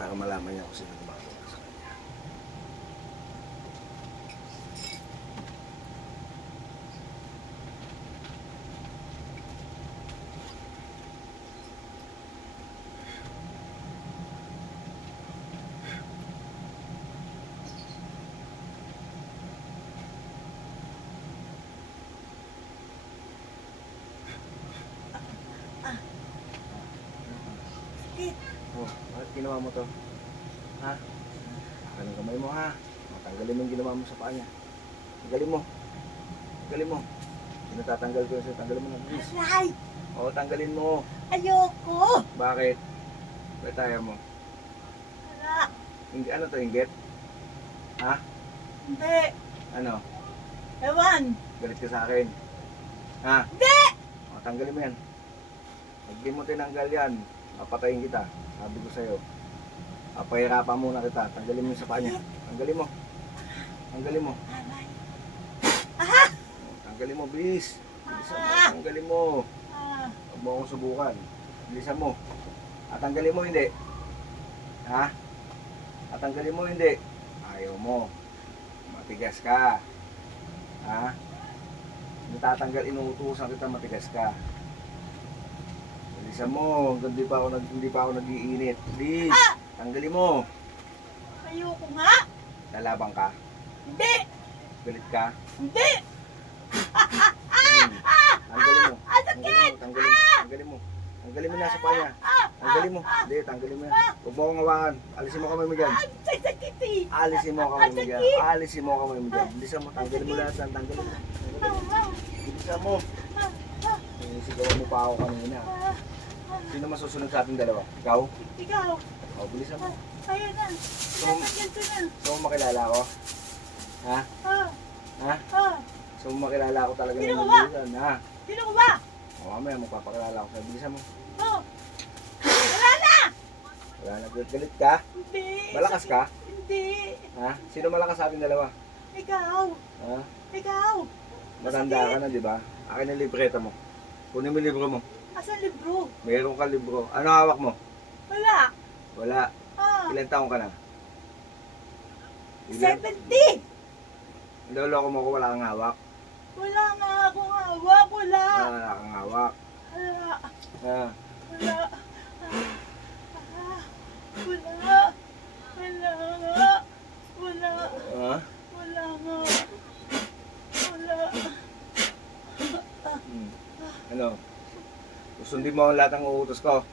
Para malaman niya kung sino gumagawa sa kanya. Oh, bakit ginawa mo to? Ha? Anong kamay mo ha? Tanggalin mo yung ginawa mo sa paa niya. Tanggalin mo. Tanggalin mo. Natatanggal ko yun sa'yo. Tanggalin mo na. Please. Aray! Oo, tanggalin mo. Ayoko! Bakit? Bakit ayaw mo? Wala! Ano to, inggit? Ha? Hindi! Ano? Ewan! Galit ka sa akin? Ha? Hindi! O, tanggalin mo yan. Pag di mo tinanggal yan, papatayin kita. Sabi ko sa'yo. Papahirapan muna kita. Tanggalin mo yung sa paa niya. Tanggalin mo. Tanggalin mo. Aray! Aha! Tanggalin mo, bilis. Bilisan mo. Tanggalin mo. Ah! Huwag mo akong subukan. Bilisan mo. At tanggalin mo, hindi. Ha? At tanggalin mo, hindi. Ayaw mo. Matigas ka. Ha? Natatanggal, inuutusan kita, matigas ka. Bilisan mo. Hanggang hindi pa ako nag-iinit. Please. Tanggalin mo. Ayoko nga! Lalabang ka. Hindi! Galit ka. Hindi! Tanggalin mo. Ang sakit! Tanggalin mo. Tanggalin mo na sa paa niya. Tanggalin mo. Hindi, tanggalin mo yan. Huwag mo akong hawakan. Alisin mo kamay mo dyan. Ang sakit eh! Alisin mo kamay mo dyan. Alisin mo kamay mo dyan. Bilisan mo. Tanggalin mo lahat yan. Tanggalin mo. Bilisan mo. Sigawan mo pa ako kanina. Sino masusunod sa ating dalawa? Ikaw? Ikaw! O, bilisan mo. Ayan na! Tinatanggal ko na! Gusto mo makilala ako? Ha? Ah! Ha? Ah! Gusto mo makilala ako talaga Sino ng ka ba? bilisan? Ha? Sino ko ba? O, mamaya magpapakilala ako sa'yo. Bilisan mo. Oh! Wala na! Wala na. Galit ka? Hindi! Malakas ka? Hindi! Ha? Sino malakas sa ating dalawa? Ikaw! Ha? Ikaw! Matanda ka na, di ba? Akin ang libreta mo. Kunin mo yung libro mo. Asan libro? Mayroon ka libro. Ano hawak mo? Wala! Wala. Ah! Ilan taong ka na? 70! Niloloko mo ko wala kang hawak. Wala nga akong hawak! Wala! Wala kang hawak. Wala! Ha? Wala! Wala! Wala nga! Wala! Ha? Wala nga! Wala! Ano? Susundin mo ang lahat ng uutos ko.